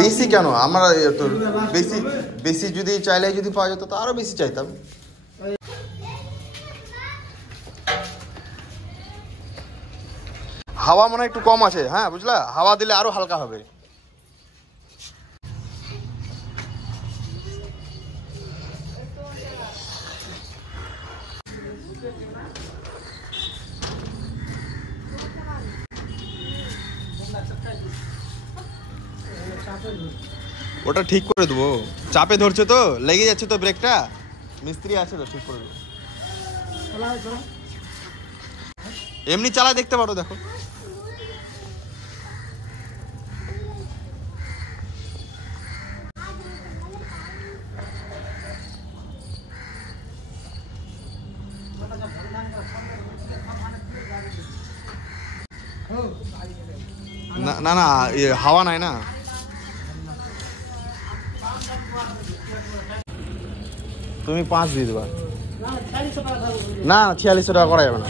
বেশি কেন আমরা তো বেশি বেশি যদি চাইলে যদি পাওয়া যেত তো আরো বেশি চাইতাম। হাওয়া মনে একটু কম আছে, হ্যাঁ বুঝলা, হাওয়া দিলে আরো হালকা হবে। ওটা ঠিক করে দেবো, চাপে ধরছে তো, লেগে যাচ্ছে তো ব্রেকটা, মিস্ত্রি আছে তো ঠিক করে দেবো। এমনি চালায় দেখতে পারো, দেখো। না না না, হাওয়া নাই না। তুমি 5 দিয়ে দেবা। না 4600 টাকা করা যাবে না।